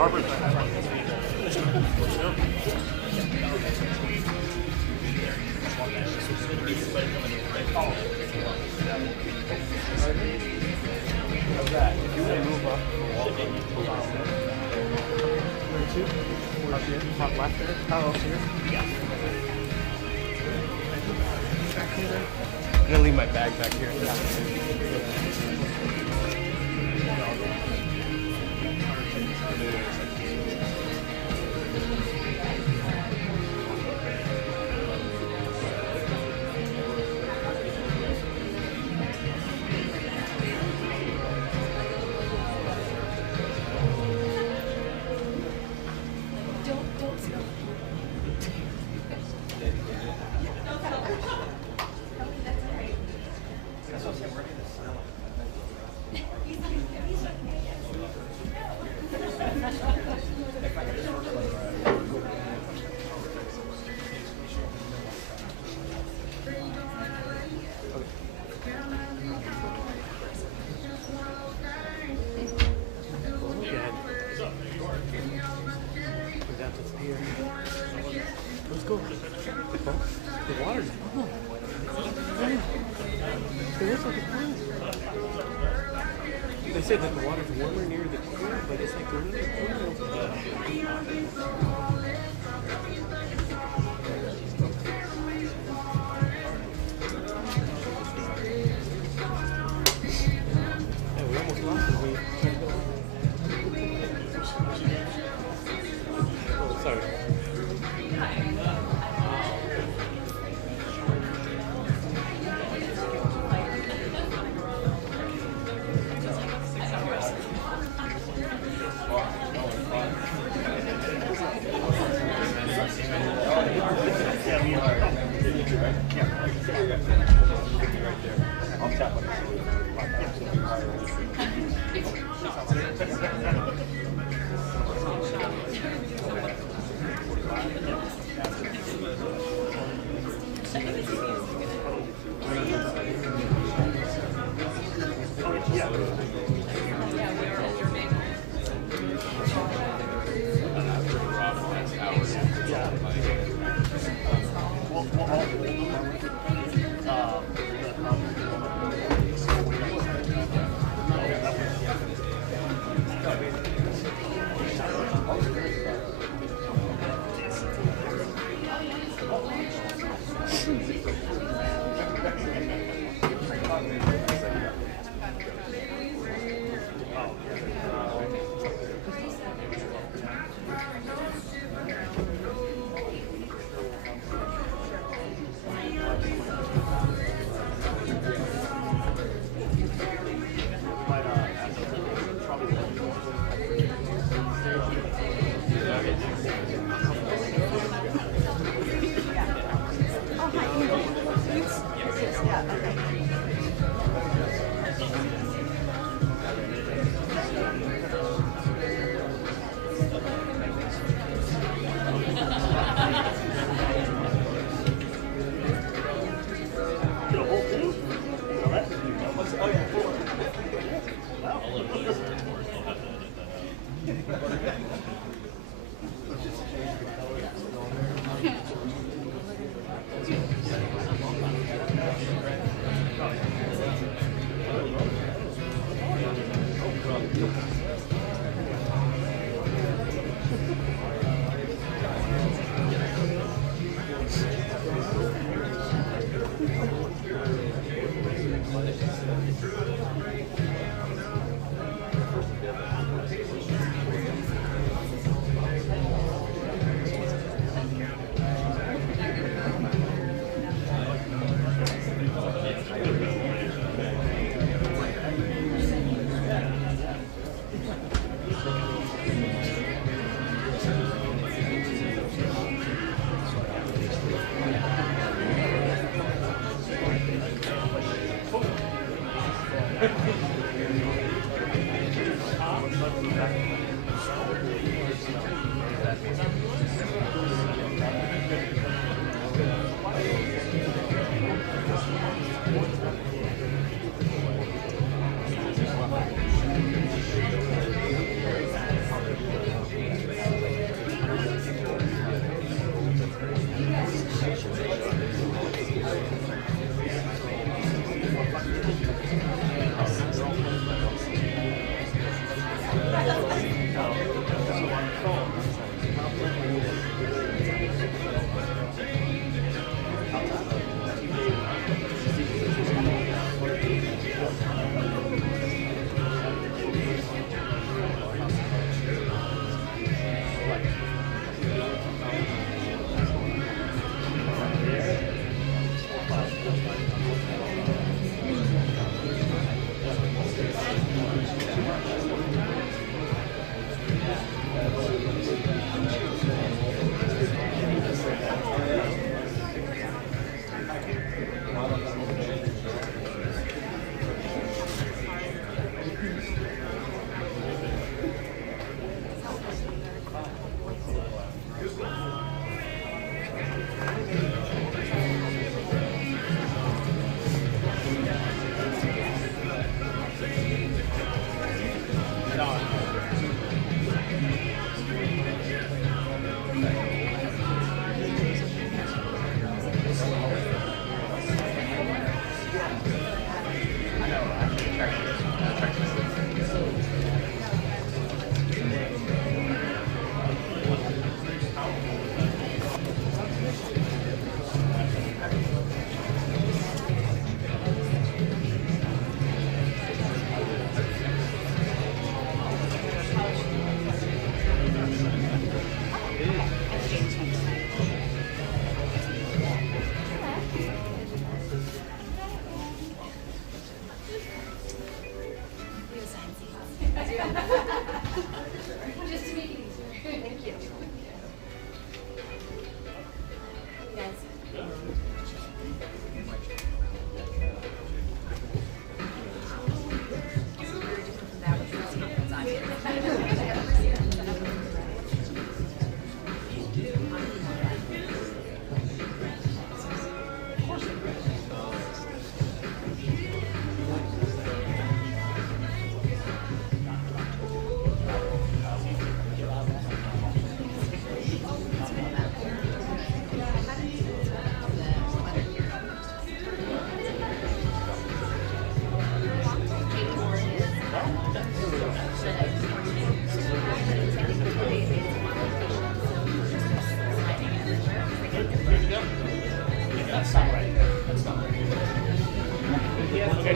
I'm gonna leave my bag back here. Let's go. The water's warm. It looks like it's fine. They said that the water's warmer near the pool, but it's like a little Yeah, we almost lost it. Oh, sorry.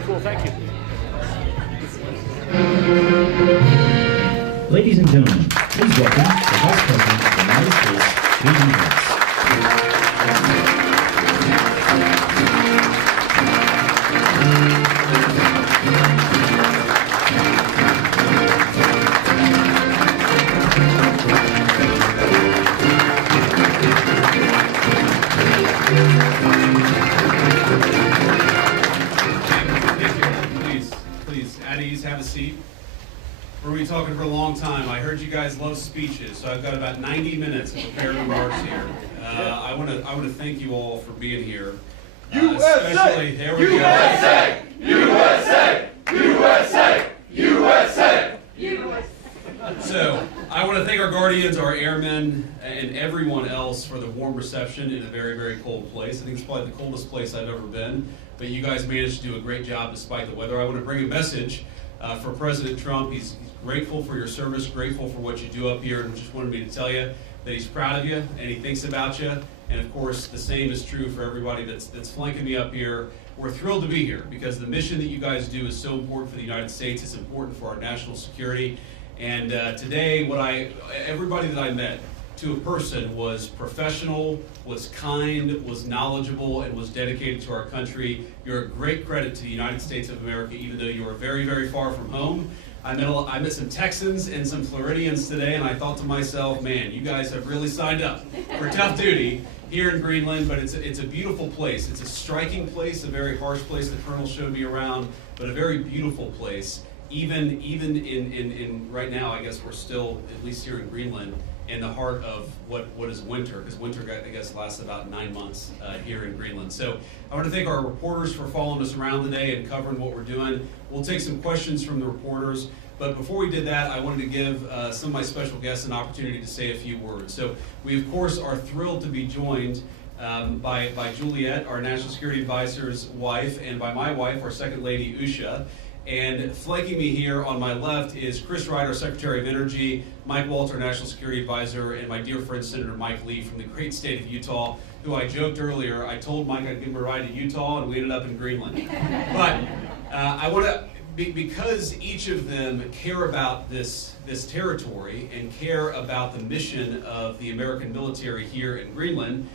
cool. Thank you. Ladies and gentlemen, please welcome the Vice President of the United States, Vance. Please, at ease, have a seat. We're going to be talking for a long time. I heard you guys love speeches, so I've got about 90 minutes of prepared remarks here. I want to thank you all for being here. USA! There we USA! USA! USA! USA! go. So, I want to thank our guardians, our airmen, and everyone else for the warm reception in a very, very cold place. I think it's probably the coldest place I've ever been, but you guys managed to do a great job despite the weather. I want to bring a message for President Trump. He's grateful for your service, grateful for what you do up here, and just wanted me to tell you that he's proud of you and he thinks about you. And of course, the same is true for everybody that's flanking me up here. We're thrilled to be here because the mission that you guys do is so important for the United States. It's important for our national security. And today, everybody that I met to a person was professional, was kind, was knowledgeable, and was dedicated to our country. You're a great credit to the United States of America, even though you are very, very far from home. I met some Texans and some Floridians today, and I thought to myself, man, you guys have really signed up for tough duty here in Greenland, but it's a beautiful place. It's a striking place, a very harsh place. The Colonel showed me around, but a very beautiful place. Even in right now, I guess we're still, at least here in Greenland, in the heart of what is winter, because winter, I guess, lasts about 9 months here in Greenland. So I want to thank our reporters for following us around today and covering what we're doing. We'll take some questions from the reporters, but before we did that, I wanted to give some of my special guests an opportunity to say a few words. So we, of course, are thrilled to be joined by Juliet, our National Security Advisor's wife, and by my wife, our Second Lady, Usha. And flanking me here on my left is Chris Wright, our Secretary of Energy, Mike Walter, National Security Advisor, and my dear friend Senator Mike Lee from the great state of Utah, who I joked earlier, I told Mike I'd give him a ride to Utah, and we ended up in Greenland. But I want to, because each of them care about this territory and care about the mission of the American military here in Greenland,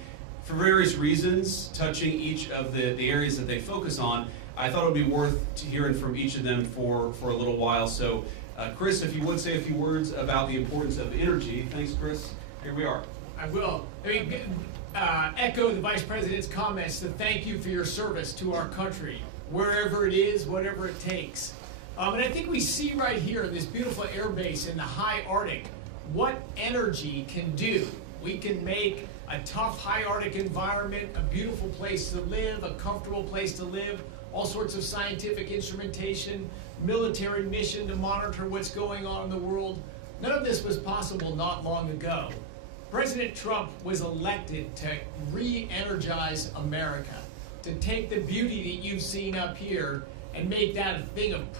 for various reasons, touching each of the areas that they focus on, I thought it would be worth hearing from each of them for a little while. So, Chris, if you would say a few words about the importance of energy. Thanks, Chris. Here we are. I will. Echo the Vice President's comments to thank you for your service to our country, wherever it is, whatever it takes. And I think we see right here in this beautiful air base in the high Arctic what energy can do. We can make a tough high Arctic environment a beautiful place to live, a comfortable place to live, all sorts of scientific instrumentation, military mission to monitor what's going on in the world. None of this was possible not long ago. President Trump was elected to re-energize America, to take the beauty that you've seen up here and make that a thing of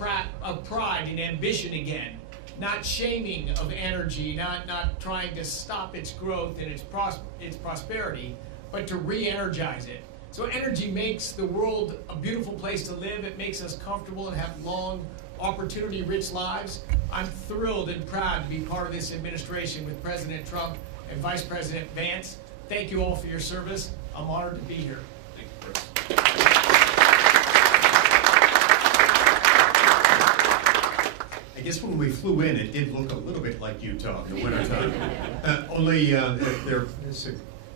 pride and ambition again. Not shaming of energy, not trying to stop its growth and its prosperity, but to re-energize it. So energy makes the world a beautiful place to live. It makes us comfortable and have long, opportunity-rich lives. I'm thrilled and proud to be part of this administration with President Trump and Vice President Vance. Thank you all for your service. I'm honored to be here. Thank you, Chris. I guess when we flew in, it did look a little bit like Utah in the wintertime. Only there are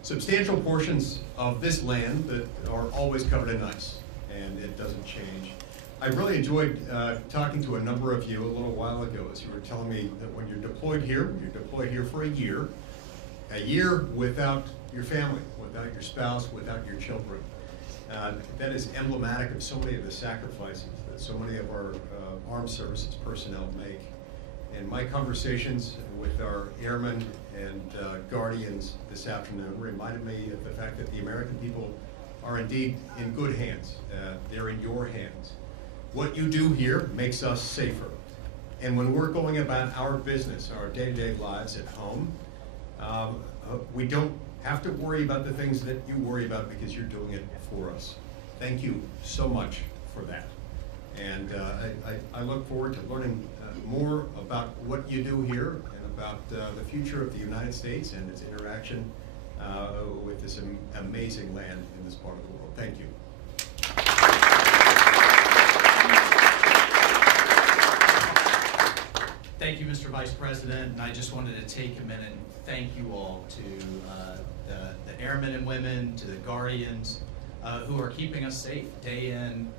substantial portions of this land that are always covered in ice, and it doesn't change. I really enjoyed talking to a number of you a little while ago as you were telling me that when you're deployed here for a year without your family, without your spouse, without your children. That is emblematic of so many of the sacrifices that so many of our armed services personnel make. And my conversations with our airmen and guardians this afternoon reminded me of the fact that the American people are indeed in good hands. They're in your hands. What you do here makes us safer. And when we're going about our business, our day-to-day lives at home, we don't have to worry about the things that you worry about because you're doing it for us. Thank you so much for that. And I look forward to learning more about what you do here and about the future of the United States and its interaction with this amazing land in this part of the world. Thank you. Thank you, Mr. Vice President, and I just wanted to take a minute and thank you all to the airmen and women, to the Guardians who are keeping us safe day in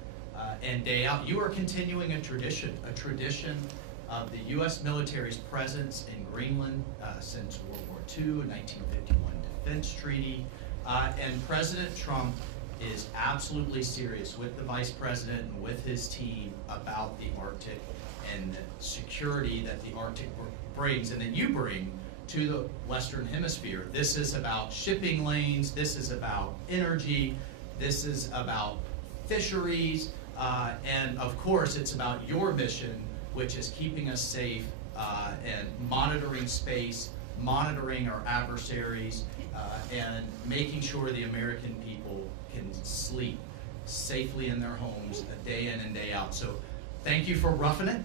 and day out. You are continuing a tradition of the U.S. military's presence in Greenland since World War II, 1951 Defense Treaty, and President Trump is absolutely serious with the Vice President and with his team about the Arctic and the security that the Arctic brings and that you bring to the Western Hemisphere. This is about shipping lanes, this is about energy, this is about fisheries, and of course it's about your mission, which is keeping us safe and monitoring space, monitoring our adversaries, and making sure the American people can sleep safely in their homes day in and day out. So thank you for roughing it.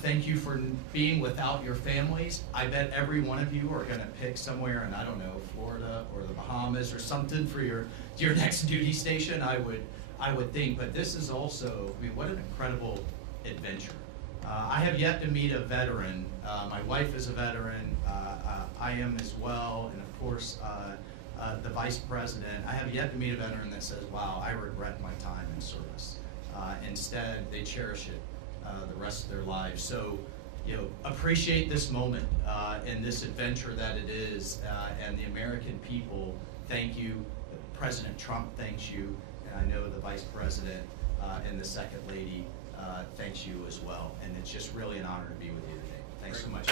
Thank you for being without your families. I bet every one of you are going to pick somewhere in, I don't know, Florida or the Bahamas or something for your next duty station, I would think. But this is also, I mean, what an incredible adventure. I have yet to meet a veteran. My wife is a veteran. I am as well. And of course, the Vice President. I have yet to meet a veteran that says, wow, I regret my time in service. Instead, they cherish it the rest of their lives. So, you know, appreciate this moment and this adventure that it is. And the American people, thank you. President Trump thanks you. And I know the Vice President and the Second Lady thanks you as well. And it's just really an honor to be with you today. Thanks so much.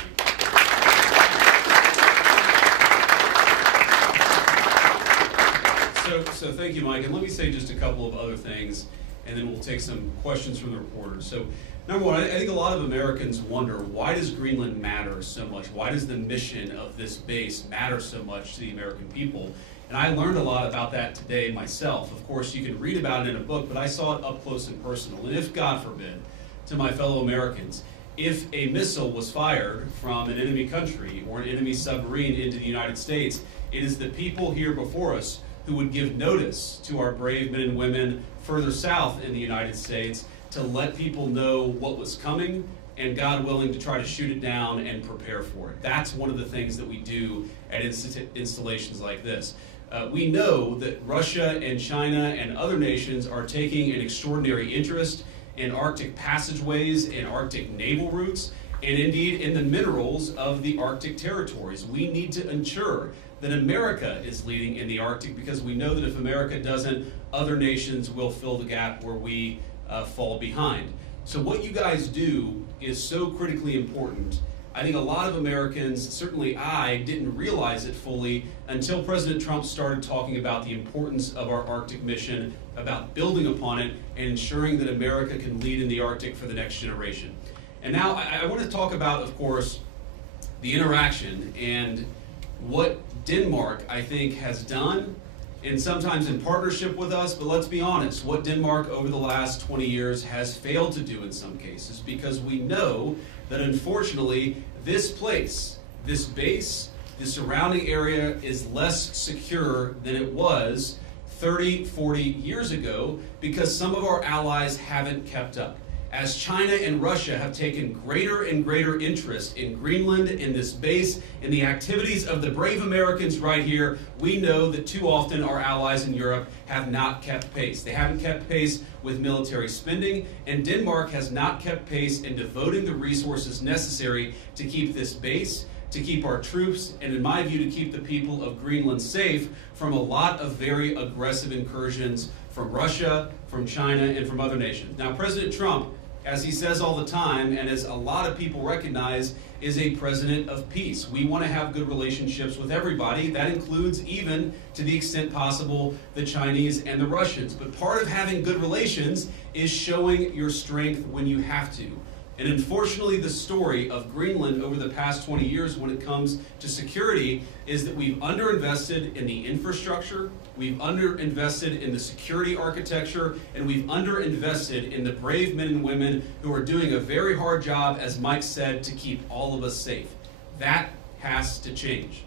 So thank you, Mike. And let me say just a couple of other things, and then we'll take some questions from the reporters. So number one, I think a lot of Americans wonder, why does Greenland matter so much? Why does the mission of this base matter so much to the American people? And I learned a lot about that today myself. Of course, you can read about it in a book, but I saw it up close and personal. And if, God forbid, to my fellow Americans, if a missile was fired from an enemy country or an enemy submarine into the United States, it is the people here before us who would give notice to our brave men and women further south in the United States to let people know what was coming and, God willing, to try to shoot it down and prepare for it. That's one of the things that we do at installations like this. We know that Russia and China and other nations are taking an extraordinary interest in Arctic passageways and Arctic naval routes, and indeed in the minerals of the Arctic territories. We need to ensure that America is leading in the Arctic, because we know that if America doesn't, other nations will fill the gap where we fall behind. So what you guys do is so critically important. I think a lot of Americans, certainly I, didn't realize it fully until President Trump started talking about the importance of our Arctic mission, about building upon it and ensuring that America can lead in the Arctic for the next generation. And now I want to talk about, of course, the interaction and what Denmark, I think, has done, and sometimes in partnership with us, but let's be honest, what Denmark over the last 20 years has failed to do in some cases, because we know that unfortunately this place, this base, the surrounding area is less secure than it was 30, 40 years ago, because some of our allies haven't kept up. As China and Russia have taken greater and greater interest in Greenland, in this base, in the activities of the brave Americans right here, we know that too often our allies in Europe have not kept pace. They haven't kept pace with military spending, and Denmark has not kept pace in devoting the resources necessary to keep this base, to keep our troops, and in my view, to keep the people of Greenland safe from a lot of very aggressive incursions from Russia, from China, and from other nations. Now, President Trump, as he says all the time, and as a lot of people recognize, is a president of peace. We want to have good relationships with everybody. That includes, even to the extent possible, the Chinese and the Russians. But part of having good relations is showing your strength when you have to. And unfortunately, the story of Greenland over the past 20 years when it comes to security is that we've underinvested in the infrastructure, we've underinvested in the security architecture, and we've underinvested in the brave men and women who are doing a very hard job, as Mike said, to keep all of us safe. That has to change.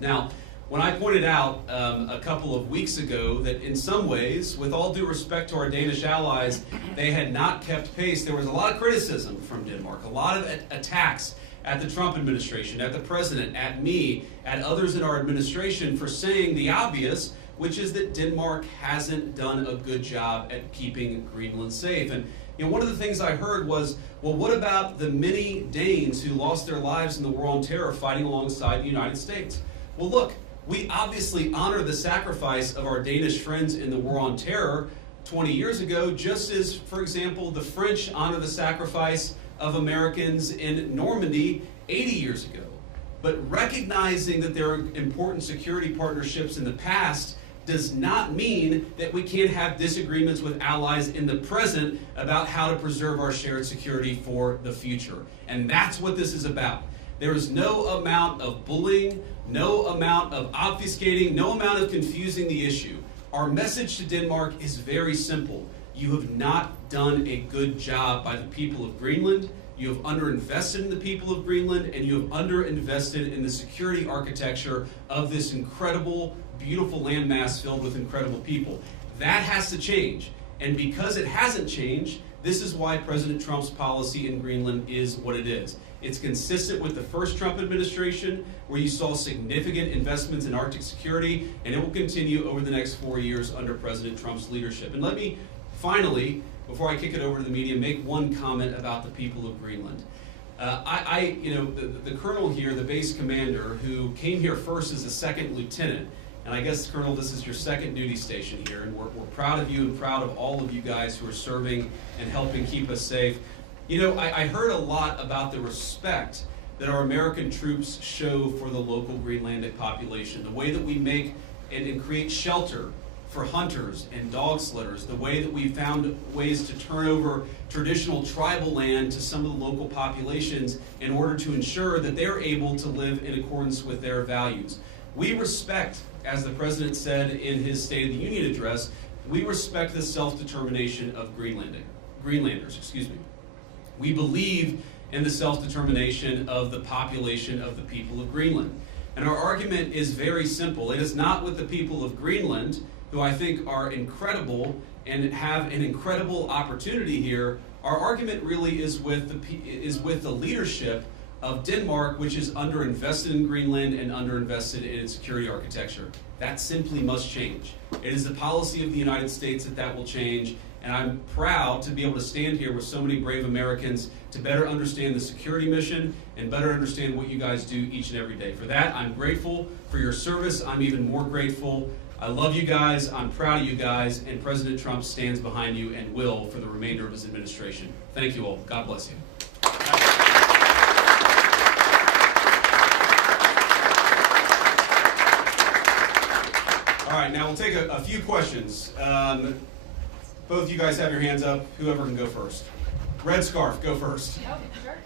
Now, when I pointed out a couple of weeks ago that in some ways, with all due respect to our Danish allies, they had not kept pace, there was a lot of criticism from Denmark, a lot of attacks at the Trump administration, at the president, at me, at others in our administration for saying the obvious, which is that Denmark hasn't done a good job at keeping Greenland safe. And one of the things I heard was, well, what about the many Danes who lost their lives in the war on terror fighting alongside the United States? Well, look, we obviously honor the sacrifice of our Danish friends in the war on terror 20 years ago, just as, for example, the French honor the sacrifice of Americans in Normandy 80 years ago. But recognizing that there are important security partnerships in the past does not mean that we can't have disagreements with allies in the present about how to preserve our shared security for the future. And that's what this is about. There is no amount of bullying, no amount of obfuscating, no amount of confusing the issue. Our message to Denmark is very simple. You have not done a good job by the people of Greenland. You have underinvested in the people of Greenland, and you have underinvested in the security architecture of this incredible, beautiful landmass filled with incredible people. That has to change. And because it hasn't changed, this is why President Trump's policy in Greenland is what it is. It's consistent with the first Trump administration, where you saw significant investments in Arctic security, and it will continue over the next 4 years under President Trump's leadership. And let me finally, before I kick it over to the media, make one comment about the people of Greenland. The colonel here, the base commander, who came here first as a second lieutenant, and I guess, Colonel, this is your second duty station here, and we're proud of you and proud of all of you guys who are serving and helping keep us safe. I heard a lot about the respect that our American troops show for the local Greenlandic population, the way that we make and create shelter for hunters and dog slitters, the way that we found ways to turn over traditional tribal land to some of the local populations in order to ensure that they're able to live in accordance with their values. We respect, as the President said in his State of the Union address, we respect the self-determination of Greenlanders. We believe in the self-determination of the population of the people of Greenland. And our argument is very simple. It is not with the people of Greenland, who I think are incredible and have an incredible opportunity here. Our argument really is with the leadership of Denmark, which is underinvested in Greenland and underinvested in its security architecture. That simply must change. It is the policy of the United States that will change, and I'm proud to be able to stand here with so many brave Americans to better understand the security mission and better understand what you guys do each and every day. For that, I'm grateful for your service. I'm even more grateful. I love you guys, I'm proud of you guys, and President Trump stands behind you and will for the remainder of his administration. Thank you all. God bless you. All right, now we'll take a few questions. Both of you guys have your hands up. Whoever can go first. Red scarf, go first. Oh, sure.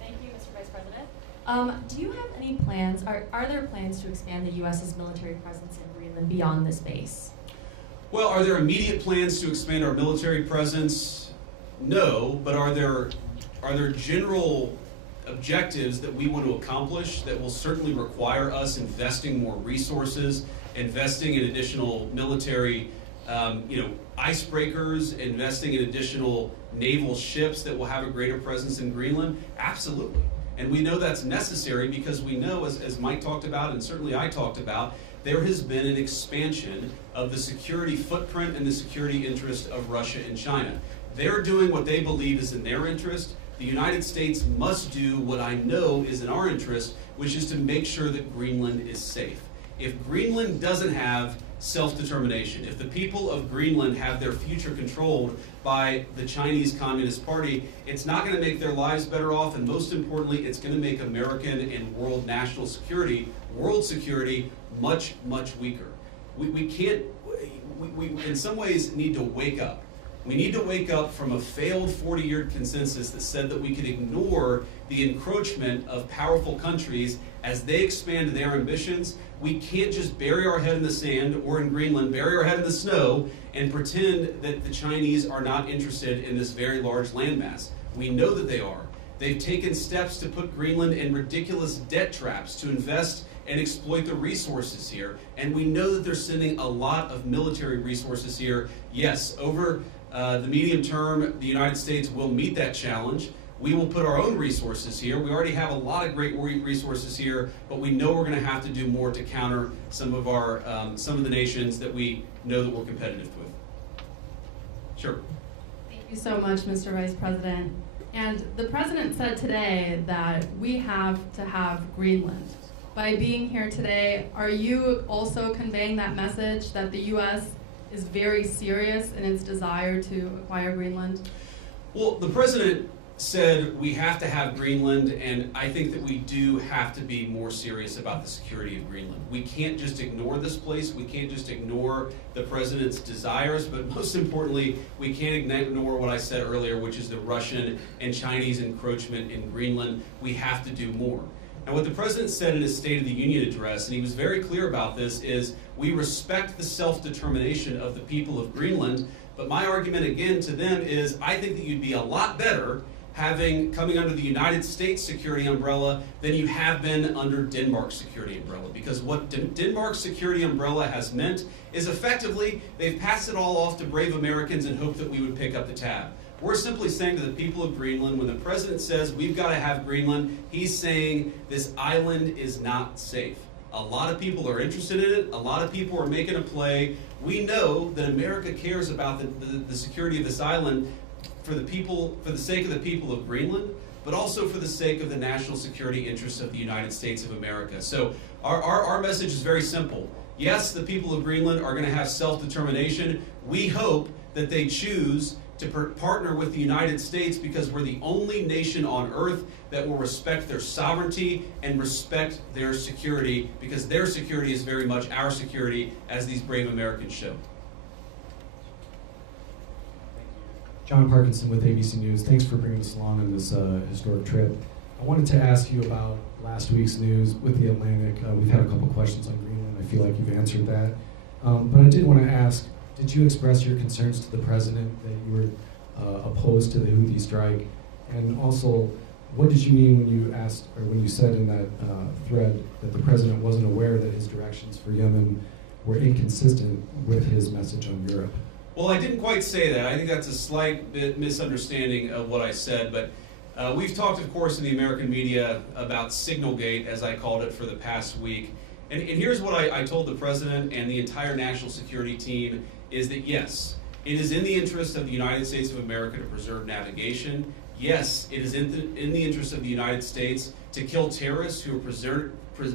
Thank you, Mr. Vice President. Do you have any plans, are there plans to expand the U.S.'s military presence in Greenland beyond this base? Well, are there immediate plans to expand our military presence? No, but are there general objectives that we want to accomplish that will certainly require us investing more resources, investing in additional military icebreakers, investing in additional naval ships that will have a greater presence in Greenland? Absolutely. And we know that's necessary because we know, as Mike talked about and certainly I talked about, there has been an expansion of the security footprint and the security interest of Russia and China. They're doing what they believe is in their interest. The United States must do what I know is in our interest, which is to make sure that Greenland is safe. If Greenland doesn't have self-determination, if the people of Greenland have their future controlled by the Chinese Communist Party, it's not going to make their lives better off, and most importantly, it's going to make American and world national security, world security, much, much weaker. We in some ways need to wake up. We need to wake up from a failed 40-year consensus that said that we could ignore the encroachment of powerful countries as they expand their ambitions. We can't just bury our head in the sand, or in Greenland, bury our head in the snow and pretend that the Chinese are not interested in this very large landmass. We know that they are. They've taken steps to put Greenland in ridiculous debt traps to invest and exploit the resources here. And we know that they're sending a lot of military resources here. Yes, over the medium term, the United States will meet that challenge. We will put our own resources here. We already have a lot of great resources here, but we know we're going to have to do more to counter some of the nations that we know that we're competitive with. Sure. Thank you so much, Mr. Vice President. And the President said today that we have to have Greenland. By being here today, are you also conveying that message that the U.S. is very serious in its desire to acquire Greenland? Well, the President said we have to have Greenland, and I think that we do have to be more serious about the security of Greenland. We can't just ignore this place. We can't just ignore the President's desires, but most importantly, we can't ignore what I said earlier, which is the Russian and Chinese encroachment in Greenland. We have to do more. Now, what the President said in his State of the Union address, and he was very clear about this, is we respect the self-determination of the people of Greenland, but my argument again to them is I think that you'd be a lot better coming under the United States security umbrella than you have been under Denmark's security umbrella. Because what Denmark's security umbrella has meant is effectively they've passed it all off to brave Americans and hoped that we would pick up the tab. We're simply saying to the people of Greenland, when the President says we've got to have Greenland, he's saying this island is not safe. A lot of people are interested in it. A lot of people are making a play. We know that America cares about the security of this island for the sake of the people of Greenland, but also for the sake of the national security interests of the United States of America. So our message is very simple. Yes, the people of Greenland are going to have self-determination. We hope that they choose to partner with the United States because we're the only nation on earth that will respect their sovereignty and respect their security, because their security is very much our security, as these brave Americans show. John Parkinson with ABC News. Thanks for bringing us along on this historic trip. I wanted to ask you about last week's news with the Atlantic. We've had a couple questions on Greenland. I feel like you've answered that. But I did want to ask, did you express your concerns to the President that you were opposed to the Houthi strike? And also, what did you mean when you asked, or when you said in that thread that the President wasn't aware that his directions for Yemen were inconsistent with his message on Europe? Well, I didn't quite say that. I think that's a slight bit misunderstanding of what I said, but we've talked, of course, in the American media about Signalgate, as I called it, for the past week. And here's what I told the President and the entire national security team, is that yes, it is in the interest of the United States of America to preserve navigation. Yes, it is in the interest of the United States to kill terrorists who are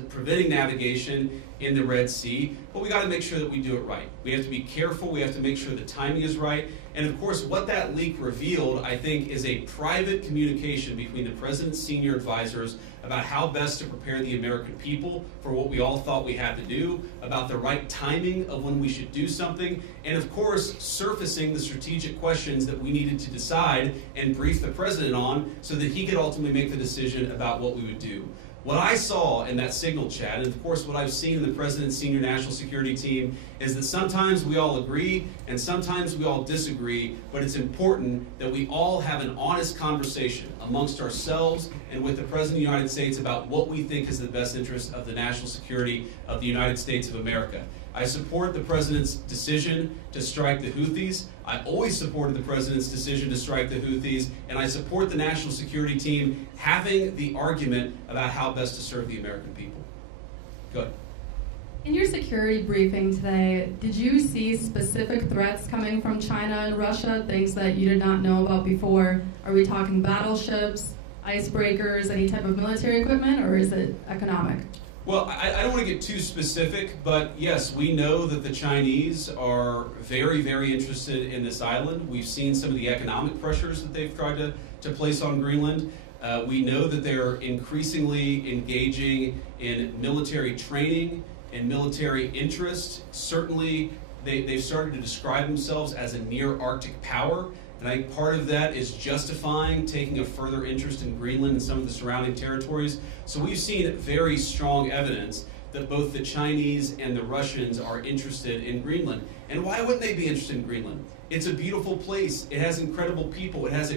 preventing navigation in the Red Sea, but we got to make sure that we do it right. We have to be careful. We have to make sure the timing is right. And of course, what that leak revealed, I think, is a private communication between the President's senior advisors about how best to prepare the American people for what we all thought we had to do, about the right timing of when we should do something, and of course, surfacing the strategic questions that we needed to decide and brief the President on so that he could ultimately make the decision about what we would do. What I saw in that Signal chat, and of course what I've seen in the President's senior national security team, is that sometimes we all agree and sometimes we all disagree, but it's important that we all have an honest conversation amongst ourselves and with the President of the United States about what we think is the best interest of the national security of the United States of America. I support the President's decision to strike the Houthis. I always supported the President's decision to strike the Houthis, and I support the national security team having the argument about how best to serve the American people. Go ahead. In your security briefing today, did you see specific threats coming from China and Russia, things that you did not know about before? Are we talking battleships, icebreakers, any type of military equipment, or is it economic? Well, I don't want to get too specific, but yes, we know that the Chinese are very, very interested in this island. We've seen some of the economic pressures that they've tried to place on Greenland. We know that they're increasingly engaging in military training and military interest. Certainly, they've started to describe themselves as a near Arctic power. And I think part of that is justifying taking a further interest in Greenland and some of the surrounding territories. So we've seen very strong evidence that both the Chinese and the Russians are interested in Greenland. And why wouldn't they be interested in Greenland? It's a beautiful place. It has incredible people. It has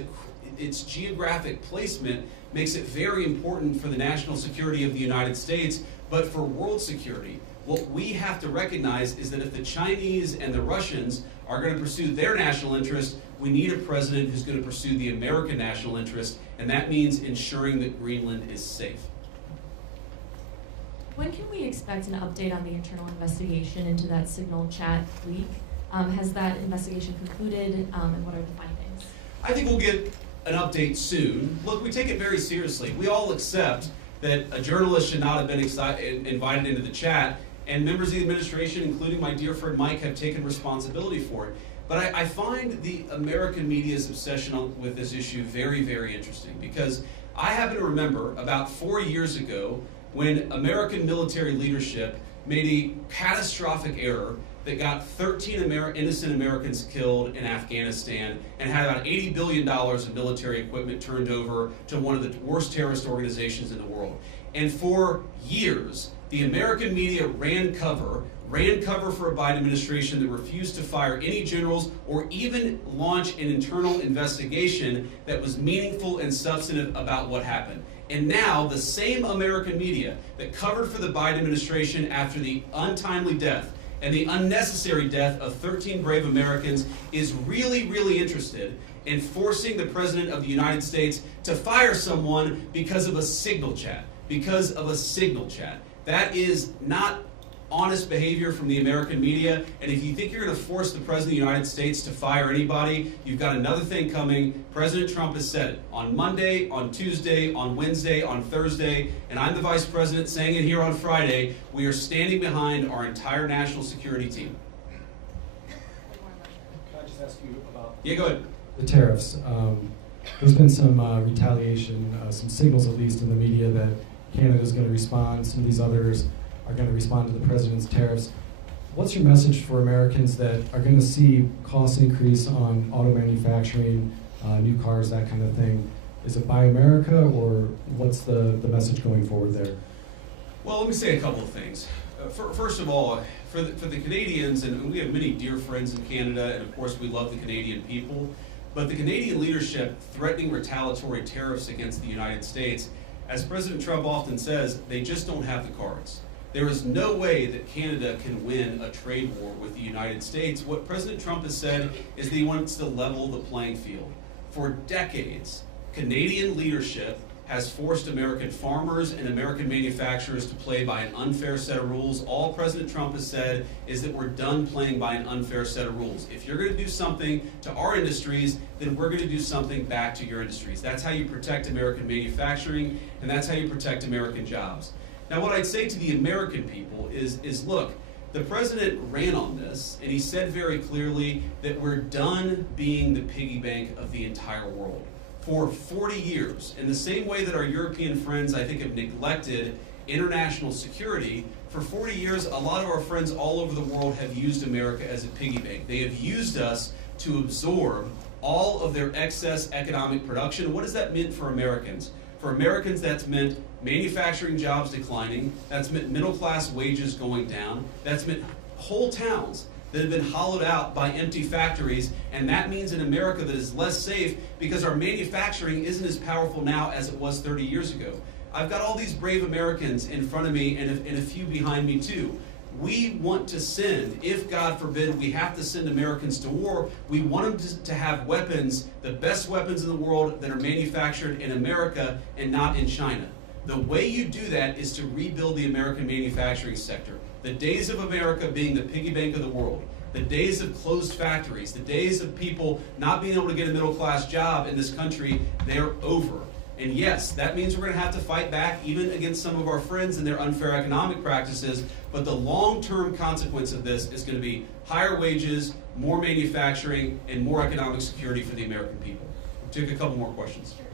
its geographic placement makes it very important for the national security of the United States, but for world security. What we have to recognize is that if the Chinese and the Russians are going to pursue their national interest, we need a president who's going to pursue the American national interest, and that means ensuring that Greenland is safe. When can we expect an update on the internal investigation into that Signal chat leak? Has that investigation concluded, and what are the findings? I think we'll get an update soon. Look, we take it very seriously. We all accept that a journalist should not have been invited into the chat, and members of the administration, including my dear friend Mike, have taken responsibility for it. But I find the American media's obsession with this issue very, very interesting, because I happen to remember about 4 years ago when American military leadership made a catastrophic error that got 13 innocent Americans killed in Afghanistan and had about $80 billion of military equipment turned over to one of the worst terrorist organizations in the world. And for years, the American media ran cover for a Biden administration that refused to fire any generals or even launch an internal investigation that was meaningful and substantive about what happened. And now the same American media that covered for the Biden administration after the untimely death and the unnecessary death of 13 brave Americans is really, really interested in forcing the President of the United States to fire someone because of a Signal chat. Because of a Signal chat. That is not honest behavior from the American media, and if you think you're going to force the President of the United States to fire anybody, you've got another thing coming. President Trump has said it on Monday, on Tuesday, on Wednesday, on Thursday, and I'm the Vice President saying it here on Friday. We are standing behind our entire national security team. Can I just ask you about Yeah, go ahead. the tariffs? There's been some retaliation, some signals at least in the media that Canada's going to respond, some of these others are going to respond to the president's tariffs. What's your message for Americans that are going to see costs increase on auto manufacturing, new cars, that kind of thing? Is it Buy America, or what's the message going forward there? Well, let me say a couple of things. First of all, for the Canadians, and we have many dear friends in Canada, and of course we love the Canadian people, but the Canadian leadership threatening retaliatory tariffs against the United States, as President Trump often says, they just don't have the cards. There is no way that Canada can win a trade war with the United States. What President Trump has said is that he wants to level the playing field. For decades, Canadian leadership has forced American farmers and American manufacturers to play by an unfair set of rules. All President Trump has said is that we're done playing by an unfair set of rules. If you're going to do something to our industries, then we're going to do something back to your industries. That's how you protect American manufacturing, and that's how you protect American jobs. Now, what I'd say to the American people is look, the president ran on this, and he said very clearly that we're done being the piggy bank of the entire world. For 40 years, in the same way that our European friends, I think, have neglected international security, for 40 years, a lot of our friends all over the world have used America as a piggy bank. They have used us to absorb all of their excess economic production. What does that mean for Americans? For Americans, that's meant manufacturing jobs declining, that's meant middle-class wages going down, that's meant whole towns that have been hollowed out by empty factories, and that means an America that is less safe because our manufacturing isn't as powerful now as it was 30 years ago. I've got all these brave Americans in front of me and a few behind me too. We want to send, if God forbid we have to send Americans to war, we want them to have weapons, the best weapons in the world that are manufactured in America and not in China. The way you do that is to rebuild the American manufacturing sector. The days of America being the piggy bank of the world, the days of closed factories, the days of people not being able to get a middle-class job in this country, they're over. And yes, that means we're going to have to fight back even against some of our friends and their unfair economic practices, but the long-term consequence of this is going to be higher wages, more manufacturing, and more economic security for the American people. We'll take a couple more questions. Sure.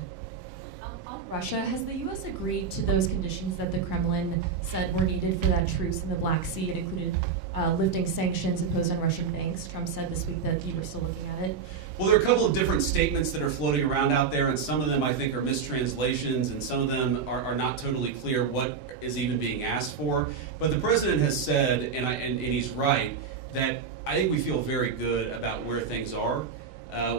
I'll Russia, has the U.S. agreed to those conditions that the Kremlin said were needed for that truce in the Black Sea? It included lifting sanctions imposed on Russian banks. Trump said this week that you were still looking at it. Well, there are a couple of different statements that are floating around out there, and some of them I think are mistranslations, and some of them are not totally clear what is even being asked for. But the president has said, and he's right, that I think we feel very good about where things are.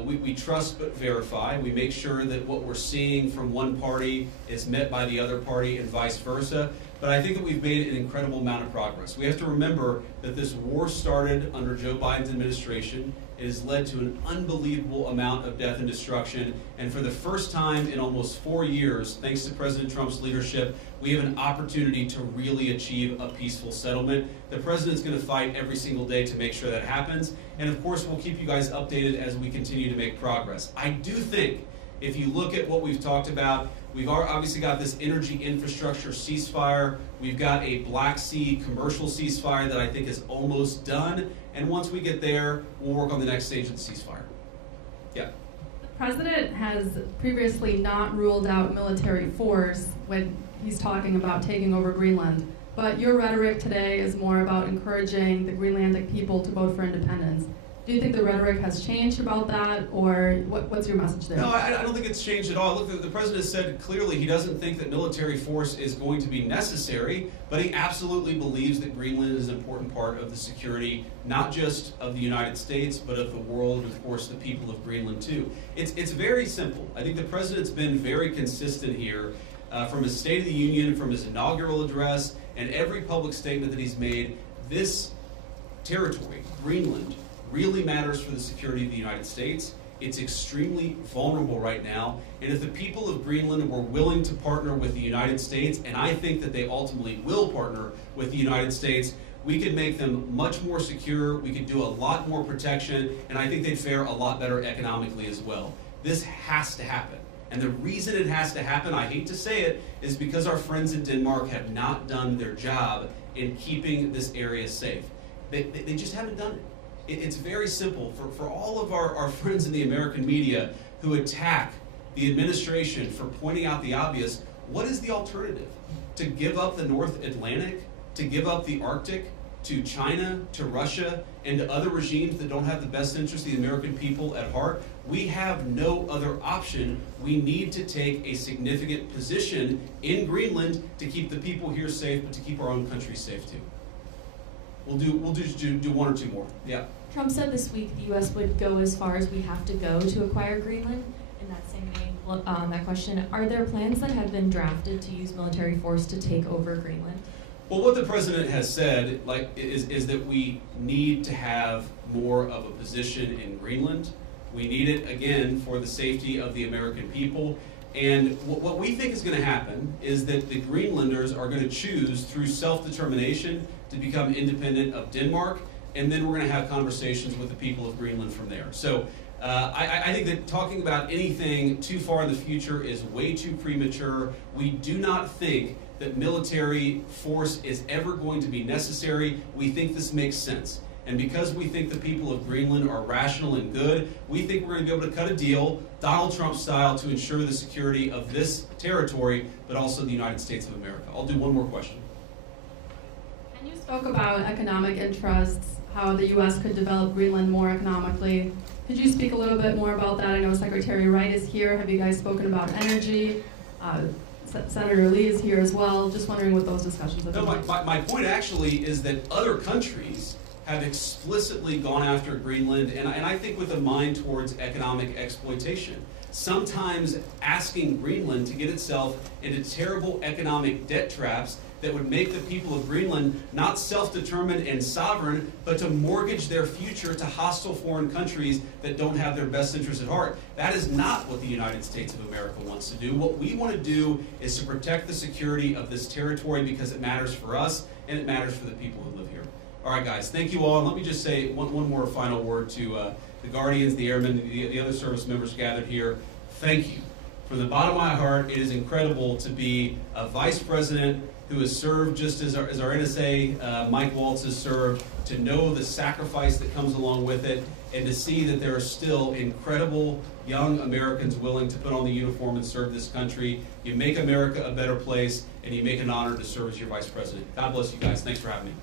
We trust but verify. We make sure that what we're seeing from one party is met by the other party and vice versa. But I think that we've made an incredible amount of progress. We have to remember that this war started under Joe Biden's administration. It has led to an unbelievable amount of death and destruction. And for the first time in almost 4 years, thanks to President Trump's leadership, we have an opportunity to really achieve a peaceful settlement. The president's going to fight every single day to make sure that happens. And of course, we'll keep you guys updated as we continue to make progress. I do think if you look at what we've talked about, we've obviously got this energy infrastructure ceasefire. We've got a Black Sea commercial ceasefire that I think is almost done. And once we get there, we'll work on the next stage of the ceasefire. Yeah. The president has previously not ruled out military force when he's talking about taking over Greenland. But your rhetoric today is more about encouraging the Greenlandic people to vote for independence. Do you think the rhetoric has changed about that, or what's your message there? No, I don't think it's changed at all. Look, the president said clearly he doesn't think that military force is going to be necessary, but he absolutely believes that Greenland is an important part of the security, not just of the United States, but of the world, and of course the people of Greenland too. It's very simple. I think the president's been very consistent here from his State of the Union, from his inaugural address, and every public statement that he's made. This territory, Greenland, really matters for the security of the United States. It's extremely vulnerable right now, and if the people of Greenland were willing to partner with the United States, and I think that they ultimately will partner with the United States, we could make them much more secure, we could do a lot more protection, and I think they'd fare a lot better economically as well. This has to happen. And the reason it has to happen, I hate to say it, is because our friends in Denmark have not done their job in keeping this area safe. They just haven't done it. It's very simple. For all of our friends in the American media who attack the administration for pointing out the obvious, what is the alternative? To give up the North Atlantic? To give up the Arctic? To China? To Russia? And to other regimes that don't have the best interest of the American people at heart? We have no other option. We need to take a significant position in Greenland to keep the people here safe, but to keep our own country safe too. We'll do one or two more. Yeah. Trump said this week the U.S. would go as far as we have to go to acquire Greenland. In that same vein, that question, are there plans that have been drafted to use military force to take over Greenland? Well, what the president has said is that we need to have more of a position in Greenland. We need it, again, for the safety of the American people. And what we think is going to happen is that the Greenlanders are going to choose through self-determination to become independent of Denmark, and then we're going to have conversations with the people of Greenland from there. So I think that talking about anything too far in the future is way too premature. We do not think that military force is ever going to be necessary. We think this makes sense. And because we think the people of Greenland are rational and good, we think we're going to be able to cut a deal, Donald Trump style, to ensure the security of this territory, but also the United States of America. I'll do one more question. And you spoke about economic interests, how the U.S. could develop Greenland more economically. Could you speak a little bit more about that? I know Secretary Wright is here. Have you guys spoken about energy? Senator Lee is here as well. Just wondering what those discussions have been like. My point actually is that other countries have explicitly gone after Greenland, and I think with a mind towards economic exploitation. Sometimes asking Greenland to get itself into terrible economic debt traps that would make the people of Greenland not self-determined and sovereign, but to mortgage their future to hostile foreign countries that don't have their best interests at heart. That is not what the United States of America wants to do. What we want to do is to protect the security of this territory because it matters for us and it matters for the people who live here. All right, guys, thank you all. And let me just say one more final word to the Guardians, the Airmen, the other service members gathered here. Thank you From the bottom of my heart, it is incredible to be a vice president who has served just as our NSA, Mike Waltz, has served, to know the sacrifice that comes along with it, and to see that there are still incredible young Americans willing to put on the uniform and serve this country. You make America a better place, and you make an honor to serve as your vice president. God bless you guys. Thanks for having me.